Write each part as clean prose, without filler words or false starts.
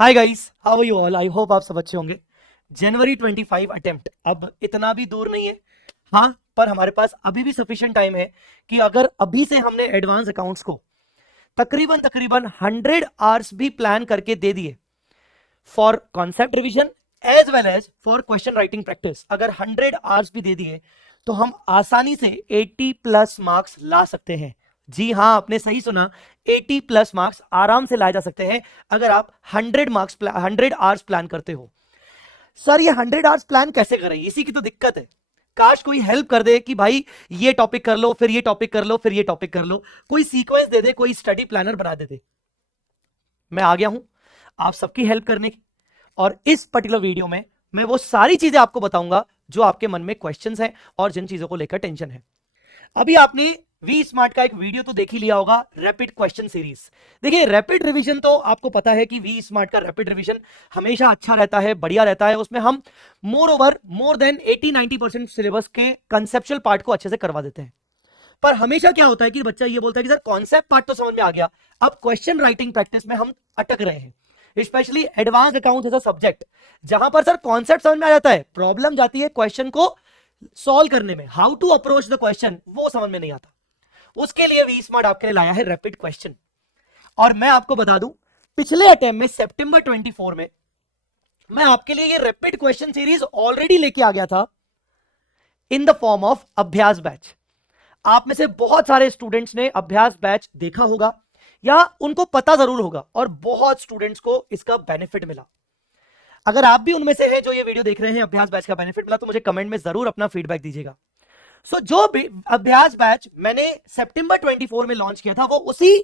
Hi guys, how are you all. I hope आप सब अच्छे होंगे। जनवरी 25 अटेम्प्ट अब इतना भी दूर नहीं है। हाँ, पर हमारे पास अभी भी सफिशिएंट टाइम है कि अगर अभी से हमने एडवांस अकाउंट्स को तकरीबन तकरीबन 100 आवर्स भी प्लान करके दे दिए for concept revision as well as for question writing practice, अगर 100 आवर्स भी दे दिए तो हम आसानी से 80 प्लस मार्क्स ला सकते हैं। जी हाँ, आपने सही सुना, 80 प्लस मार्क्स आराम से लाए जा सकते हैं अगर आप 100 आवर्स प्लान करते हो। सर ये 100 आवर्स प्लान कैसे करें, इसी की तो दिक्कत है। काश कोई हेल्प कर दे कि भाई ये टॉपिक कर लो, फिर ये टॉपिक कर लो, फिर ये टॉपिक कर लो, कोई सीक्वेंस दे दे, कोई स्टडी प्लानर बना दे। मैं आ गया हूं आप सबकी हेल्प करने की, और इस पर्टिकुलर वीडियो में मैं वो सारी चीजें आपको बताऊंगा जो आपके मन में क्वेश्चंस हैं और जिन चीजों को लेकर टेंशन है। अभी आपने वी स्मार्ट का एक वीडियो तो देख ही लिया होगा, रैपिड क्वेश्चन सीरीज। देखिए रैपिड रिवीजन तो आपको पता है कि वी स्मार्ट का रैपिड रिवीजन हमेशा अच्छा रहता है, बढ़िया रहता है। उसमें हम मोर देन 80-90% सिलेबस के कंसेप्चुअल पार्ट को अच्छे से करवा देते हैं। पर हमेशा क्या होता है कि बच्चा ये बोलता है कि सर कॉन्सेप्ट पार्ट तो समझ में आ गया, अब क्वेश्चन राइटिंग प्रैक्टिस में हम अटक रहे हैं। Specially advance account as a subject, जहां पर सर कॉन्सेप्ट समझ में आ जाता है, प्रॉब्लम जाती है क्वेश्चन को सॉल्व करने में, how to approach the question वो समझ में नहीं आता। उसके लिए वी स्मार्ट आपके लिए लाया है रैपिड क्वेश्चन। और मैं आपको बता दूं, पिछले अटेम्प्ट में सितंबर 24 में मैं आपके लिए ये रैपिड क्वेश्चन सीरीज ऑलरेडी लेके आ गया था इन द फॉर्म ऑफ अभ्यास बैच। आप में से बहुत सारे स्टूडेंट्स ने अभ्यास बैच देखा होगा या उनको पता जरूर होगा, और बहुत स्टूडेंट्स को इसका बेनिफिट मिला। अगर आप भी उनमें से हैं जो ये वीडियो देख रहे हैं, अभ्यास बैच का बेनिफिट मिला, तो मुझे कमेंट में जरूर अपना फीडबैक दीजिएगा। जो अभ्यास बैच मैंने सितंबर 24 में लॉन्च किया था, वो उसी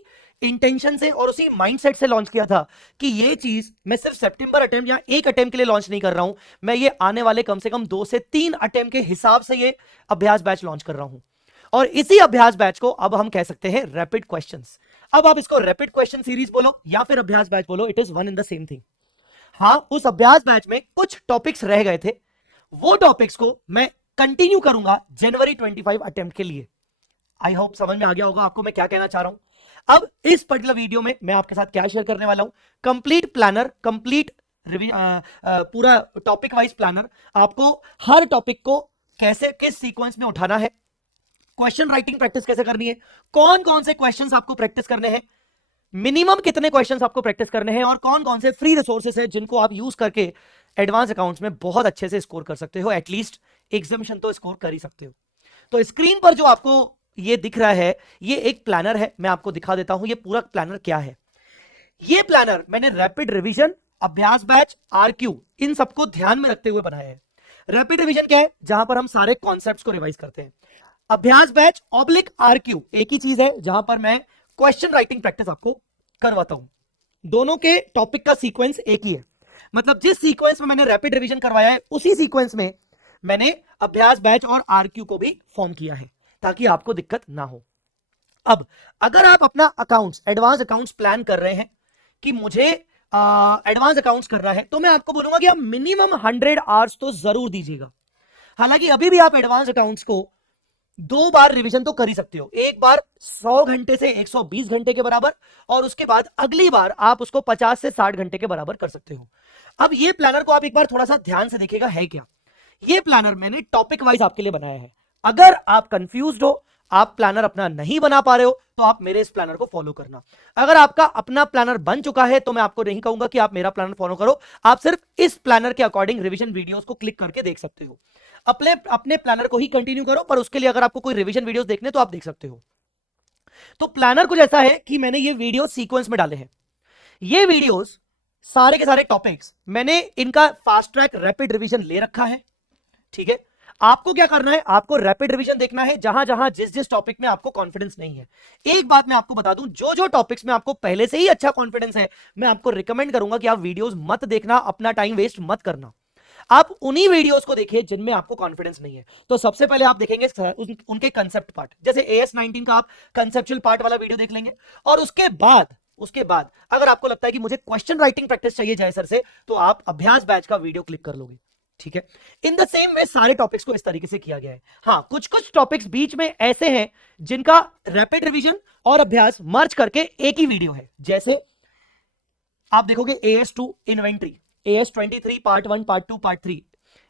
इंटेंशन से और उसी माइंडसेट से लॉन्च किया था कि ये चीज मैं सिर्फ सितंबर अटेम्प्ट या एक अटेम्प्ट के लिए लॉन्च नहीं कर रहा हूं, मैं ये आने वाले कम से कम 2 से 3 अटेम्प्ट के हिसाब से ये अभ्यास बैच लॉन्च कर रहा हूं। और इसी अभ्यास बैच को अब हम कह सकते हैं रैपिड क्वेश्चंस। अब आप इसको रैपिड क्वेश्चन सीरीज बोलो या फिर अभ्यास बैच बोलो, it is one in the same thing. हाँ, उस अभ्यास बैच में कुछ टॉपिक्स रह गए थे, वो टॉपिक्स को मैं कंटिन्यू करूंगा जनवरी 25 अटेम्प्ट के लिए। आई होप समझ में आ गया होगा आपको मैं क्या कहना चाह रहा हूं। अब इस पर्टिकुलर वीडियो में मैं आपके साथ क्या शेयर करने वाला हूं, कंप्लीट प्लानर, कंप्लीट पूरा टॉपिक वाइज प्लानर, आपको हर टॉपिक को कैसे किस सीक्वेंस में उठाना है, क्वेश्चन राइटिंग प्रैक्टिस कैसे करनी है, कौन कौन से क्वेश्चंस आपको प्रैक्टिस करने हैं, मिनिमम कितने क्वेश्चंस आपको प्रैक्टिस करने हैं, और कौन कौन से फ्री रिसोर्सेस है जिनको आप यूज करके एडवांस अकाउंट्स में बहुत अच्छे से स्कोर कर सकते हो, एटलीस्ट एग्जामिशन तो स्कोर कर ही सकते हो। तो स्क्रीन पर जो आपको ये दिख रहा है, ये एक प्लानर है। मैं आपको दिखा देता हूं ये पूरा प्लानर क्या है। ये प्लानर मैंने रैपिड रिवीजन, अभ्यास बैच, आरक्यू, इन सबको ध्यान में रखते हुए बनाया है। रैपिड रिवीजन क्या है, जहां पर हम सारे कॉन्सेप्ट्स को रिवाइज करते हैं। अभ्यास बैच ऑब्लिक आरक्यू एक ही चीज है, जहां पर मैं क्वेश्चन राइटिंग प्रैक्टिस आपको करवाता हूं। दोनों के टॉपिक का सीक्वेंस एक ही है, मतलब जिस सीक्वेंस में मैंने रैपिड रिवीजन करवाया है उसी सीक्वेंस में मैंने अभ्यास बैच और आरक्यू को भी फॉर्म किया है, ताकि आपको दिक्कत ना हो। अब अगर आप अपना अकाउंट्स, एडवांस अकाउंट्स प्लान कर रहे हैं कि मुझे एडवांस अकाउंट्स करना है, तो मैं आपको बोलूंगा कि आप मिनिमम 100 आवर्स तो जरूर दीजिएगा। हालांकि अभी भी आप एडवांस अकाउंट्स को 2 बार रिवीजन तो कर ही सकते हो, एक बार 100 घंटे से 120 घंटे के बराबर, और उसके बाद अगली बार आप उसको 50 से 60 घंटे के बराबर कर सकते हो। अब ये प्लानर को आप एक बार थोड़ा सा ध्यान से देखिएगा है क्या। ये प्लानर मैंने टॉपिक वाइज आपके लिए बनाया है। अगर आप कंफ्यूज्ड हो, आप प्लानर अपना नहीं बना पा रहे हो, तो आप मेरे इस प्लानर को फॉलो करना। अगर आपका अपना प्लानर बन चुका है तो मैं आपको नहीं कहूंगा कि आप मेरा प्लानर फॉलो करो, आप सिर्फ इस प्लानर के अकॉर्डिंग रिवीजन वीडियोस को क्लिक करके देख सकते हो। अपने अपने प्लानर को ही कंटिन्यू करो, पर उसके लिए अगर आपको कोई रिवीजन वीडियोस देखने तो आप देख सकते हो। तो प्लानर कुछ ऐसा है कि मैंने ये वीडियो सीक्वेंस में डाले हैं। ये वीडियोस सारे के सारे टॉपिक्स मैंने इनका फास्ट ट्रैक रैपिड रिवीजन ले रखा है, ठीक है। आपको क्या करना है, आपको रैपिड रिवीजन देखना है जहां जहां जिस जिस टॉपिक में आपको कॉन्फिडेंस नहीं है। एक बात मैं आपको बता दूं, जो जो टॉपिक्स में आपको पहले से ही अच्छा कॉन्फिडेंस है, मैं आपको रिकमेंड करूंगा कि आप वीडियोस मत देखना, अपना टाइम वेस्ट मत करना। आप उन्हीं वीडियोस को देखिए जिनमें आपको कॉन्फिडेंस नहीं है। तो सबसे पहले आप देखेंगे उनके कंसेप्ट पार्ट, जैसे AS19 का आप कंसेप्चुअल पार्ट वाला वीडियो देख लेंगे, और उसके बाद अगर आपको लगता है कि मुझे क्वेश्चन राइटिंग प्रैक्टिस चाहिए जय सर से, तो आप अभ्यास बैच का वीडियो क्लिक कर लोगे, ठीक है। इन द सेम वे सारे टॉपिक्स को इस तरीके से किया गया है। हाँ, कुछ कुछ टॉपिक्स बीच में ऐसे हैं जिनका रैपिड रिवीजन और अभ्यास मर्ज करके एक ही वीडियो है, जैसे आप देखोगे AS2 inventory, AS23 part 1 part 2 part 3,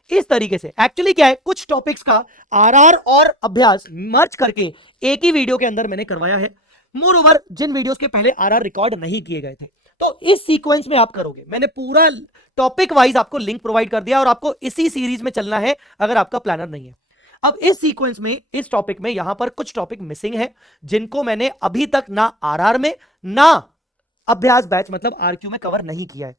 इस तरीके से। एक्चुअली क्या है, कुछ टॉपिक्स का आरआर और अभ्यास मर्ज करके एक ही वीडियो के अंदर मैंने करवाया है। मोर ओवर जिन वीडियोस के पहले आरआर रिकॉर्ड नहीं किए गए थे, तो इस सीक्वेंस में आप करोगे। मैंने पूरा टॉपिक वाइज आपको लिंक प्रोवाइड कर दिया और आपको इसी सीरीज में चलना है अगर आपका प्लानर नहीं है। अब इस सीक्वेंस में, इस टॉपिक में यहां पर कुछ टॉपिक मिसिंग है जिनको मैंने अभी तक ना आरआर में ना अभ्यास बैच मतलब आरक्यू में कवर नहीं किया है,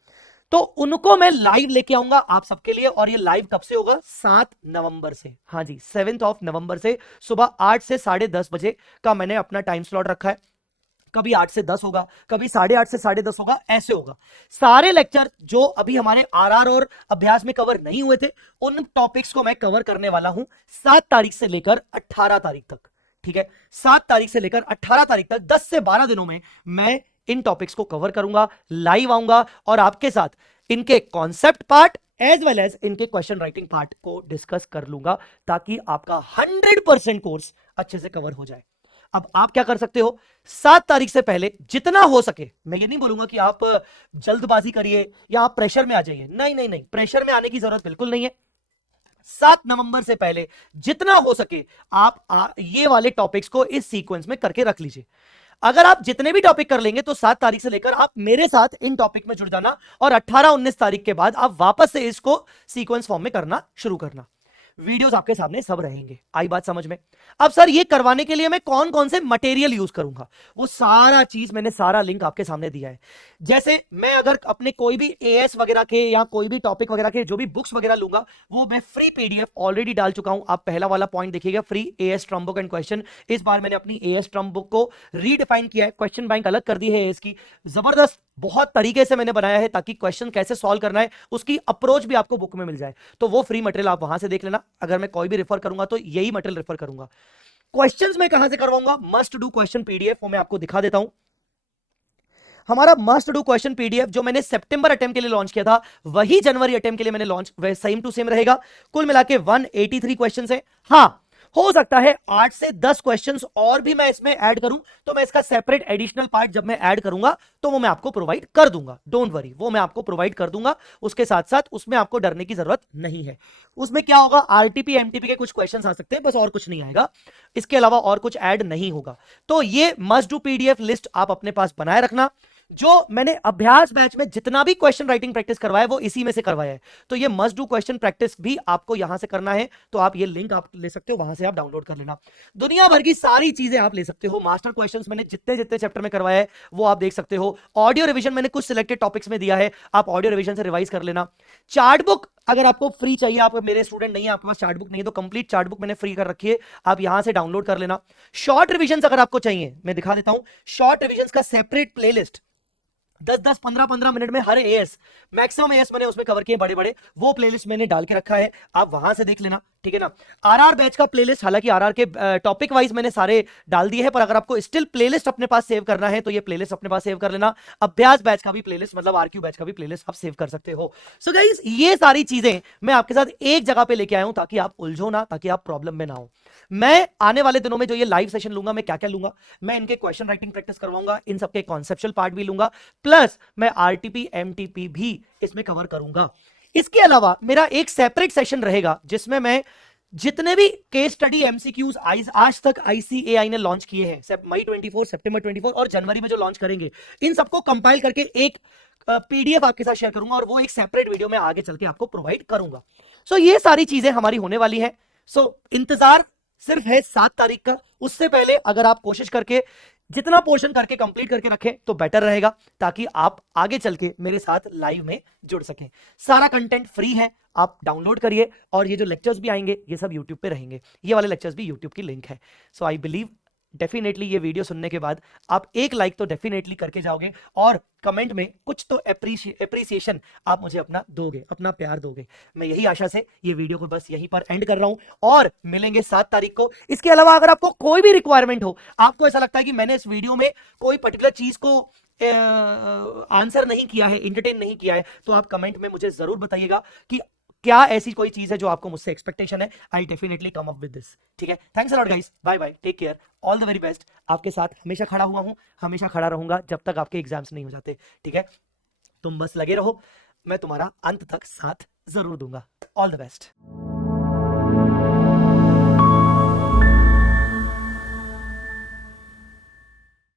तो उनको मैं लाइव लेके आऊंगा आप सबके लिए। और ये लाइव कब से होगा, 7 नवंबर से। हाँ जी, 7 नवंबर से सुबह 8 से 10:30 बजे का मैंने अपना टाइम स्लॉट रखा है। कभी 8 से 10 होगा, कभी 8:30 से 10:30 होगा, ऐसे होगा। सारे लेक्चर जो अभी हमारे आरआर और अभ्यास में कवर नहीं हुए थे, उन टॉपिक्स को मैं कवर करने वाला हूं 7 तारीख से लेकर 18 तारीख तक। ठीक है, 7 तारीख से लेकर 18 तारीख तक 10 से 12 दिनों में मैं इन टॉपिक्स को कवर करूंगा, लाइव आऊंगा और आपके साथ इनके concept part as well as इनके क्वेश्चन राइटिंग पार्ट को डिस्कस कर लूंगा, ताकि आपका 100% कोर्स अच्छे से कवर हो जाए। अब आप क्या कर सकते हो, 7 तारीख से पहले जितना हो सके, मैं ये नहीं बोलूंगा कि आप जल्दबाजी करिए या आप प्रेशर में आ जाइए, नहीं नहीं नहीं, प्रेशर में आने की जरूरत बिल्कुल नहीं है। 7 नवंबर से पहले जितना हो सके आप ये वाले टॉपिक्स को इस सीक्वेंस में करके रख लीजिए। अगर आप जितने भी टॉपिक कर लेंगे तो 7 तारीख से लेकर आप मेरे साथ इन टॉपिक में जुड़ जाना और 18-19 तारीख के बाद आप वापस से इसको सीक्वेंस फॉर्म में करना शुरू करना। वीडियोस आपके सामने सब रहेंगे। आई बात समझ में? अब सर ये करवाने के लिए मैं कौन कौन से मटेरियल यूज करूंगा, वो सारा चीज मैंने सारा लिंक आपके सामने दिया है। जैसे मैं अगर अपने कोई भी एएस वगैरह के या कोई भी टॉपिक वगैरह के जो भी बुक्स वगैरह लूंगा, वो मैं फ्री पीडीएफ ऑलरेडी डाल चुका हूं। आप पहला वाला पॉइंट देखिएगा, free Astrum book and question. इस बार मैंने अपनी एएस ट्रम बुक को रीडिफाइन किया है, क्वेश्चन बैंक अलग कर दी है एएस की, जबरदस्त बहुत तरीके से मैंने बनाया है ताकि क्वेश्चन कैसे सॉल्व करना है उसकी अप्रोच भी आपको बुक में मिल जाए। तो वो फ्री मटेरियल आप वहां से देख लेना। अगर मैं कोई भी रेफर करूंगा तो यही मटेरियल रेफर करूंगा। क्वेश्चंस मैं कहां से करवाऊंगा, मस्ट डू क्वेश्चन पीडीएफ, वो मैं आपको दिखा देता हूं। हमारा मस्ट डू क्वेश्चन पीडीएफ जो मैंने सितंबर अटेम्प्ट के लिए लॉन्च किया था, वही जनवरी अटेम्प्ट के लिए मैंने लॉन्च, वह सेम टू सेम रहेगा। कुल मिला के 183 क्वेश्चन है। हाँ, हो सकता है 8 से 10 क्वेश्चंस और भी मैं इसमें ऐड करूं, तो मैं इसका सेपरेट एडिशनल पार्ट जब मैं ऐड करूंगा तो वो मैं आपको प्रोवाइड कर दूंगा। डोंट वरी, वो मैं आपको प्रोवाइड कर दूंगा। उसके साथ साथ उसमें आपको डरने की जरूरत नहीं है। उसमें क्या होगा, आरटीपी एमटीपी के कुछ क्वेश्चंस आ सकते हैं, बस और कुछ नहीं आएगा। इसके अलावा और कुछ ऐड नहीं होगा। तो ये मस्ट डू पीडीएफ लिस्ट आप अपने पास बनाए रखना। जो मैंने अभ्यास बैच में जितना भी क्वेश्चन राइटिंग प्रैक्टिस करवाया वो इसी में से करवाया है। तो ये मस्ट डू क्वेश्चन प्रैक्टिस भी आपको यहां से करना है, तो आप ये लिंक आप ले सकते हो, वहां से आप डाउनलोड कर लेना। दुनिया भर की सारी चीजें आप ले सकते हो। मास्टर क्वेश्चंस मैंने जितने जितने चैप्टर में करवाया है वो आप देख सकते हो। ऑडियो रिवीजन मैंने कुछ सिलेक्टेड टॉपिक्स में दिया है, आप ऑडियो रिवीजन से रिवाइज कर लेना। चार्ट बुक अगर आपको फ्री चाहिए, आप मेरे स्टूडेंट नहीं है, आपके पास चार्ट बुक नहीं है, तो कंप्लीट चार्ट बुक मैंने फ्री कर रखी है, आप यहां से डाउनलोड कर लेना। शॉर्ट रिविजन अगर आपको चाहिए, मैं दिखा देता हूं, शॉर्ट रिविजन का सेपरेट प्लेलिस्ट 10-10 15-15 मिनट में हर एएस, मैक्सिमम एएस मैंने उसमें कवर किए बड़े बड़े, वो प्लेलिस्ट मैंने डाल के रखा है, आप वहां से देख लेना। ठीक है ना। आरआर बैच का प्लेलिस्ट, हालांकि आरआर के टॉपिक वाइज मैंने सारे डाल दिए हैं, पर अगर आपको स्टिल प्लेलिस्ट अपने पास सेव करना है तो ये प्लेलिस्ट अपने पास सेव कर लेना। अभ्यास बैच का भी प्लेलिस्ट मतलब आरक्यू बैच का भी प्लेलिस्ट आप सेव कर सकते हो। सो गाइस, ये सारी चीजें मैं आपके साथ एक जगह पे लेके आया हूं ताकि आप उलझो ना, ताकि आप प्रॉब्लम में ना हो। मैं आने वाले दिनों में जो ये लाइव सेशन लूंगा, मैं क्या क्या लूंगा, मैं इनके क्वेश्चन राइटिंग प्रैक्टिस करवाऊंगा, इन सबके कॉन्सेप्चुअल पार्ट भी लूंगा, प्लस मैं आरटीपी एमटीपी भी इसमें कवर करूंगा। इसके अलावा मेरा एक सेपरेट सेशन रहेगा जिसमें मैं जितने भी केस स्टडी एमसीक्यूज आज तक आईसीएआई ने लॉन्च किए हैं, मई 24, सितंबर 24 और जनवरी में जो लॉन्च करेंगे, इन सबको कंपाइल करके एक पीडीएफ आपके साथ शेयर करूंगा और वो एक सेपरेट वीडियो में आगे चल के आपको प्रोवाइड करूंगा। सो ये सारी चीजें हमारी होने वाली है। सो इंतजार सिर्फ है 7 तारीख का। उससे पहले अगर आप कोशिश करके जितना पोर्शन करके कंप्लीट करके रखें तो बेटर रहेगा, ताकि आप आगे चल के मेरे साथ लाइव में जुड़ सकें। सारा कंटेंट फ्री है, आप डाउनलोड करिए, और ये जो लेक्चर्स भी आएंगे ये सब यूट्यूब पे रहेंगे, ये वाले लेक्चर्स भी यूट्यूब की लिंक है। सो आई बिलीव डेफिनेटली ये वीडियो सुनने के बाद आप एक लाइक तो डेफिनेटली करके जाओगे और कमेंट में कुछ तो एप्रिसिएशन आप मुझे अपना दोगे, अपना प्यार दोगे। मैं यही आशा से ये वीडियो को बस यहीं पर एंड कर रहा हूं और मिलेंगे 7 तारीख को। इसके अलावा अगर आपको कोई भी रिक्वायरमेंट हो, आपको ऐसा लगता है कि मैंने इस वीडियो में कोई पर्टिकुलर चीज को आंसर नहीं किया है, इंटरटेन नहीं किया है, तो आप कमेंट में मुझे जरूर बताइएगा कि क्या ऐसी कोई चीज है जो आपको मुझसे एक्सपेक्टेशन है। I definitely come up with this. ठीक है, thanks a lot guys, bye bye, take care, all the very best. आपके साथ हमेशा खड़ा हुआ हूं, हमेशा खड़ा रहूंगा जब तक आपके एग्जाम्स नहीं हो जाते। ठीक है, तुम बस लगे रहो, मैं तुम्हारा अंत तक साथ जरूर दूंगा। All the best.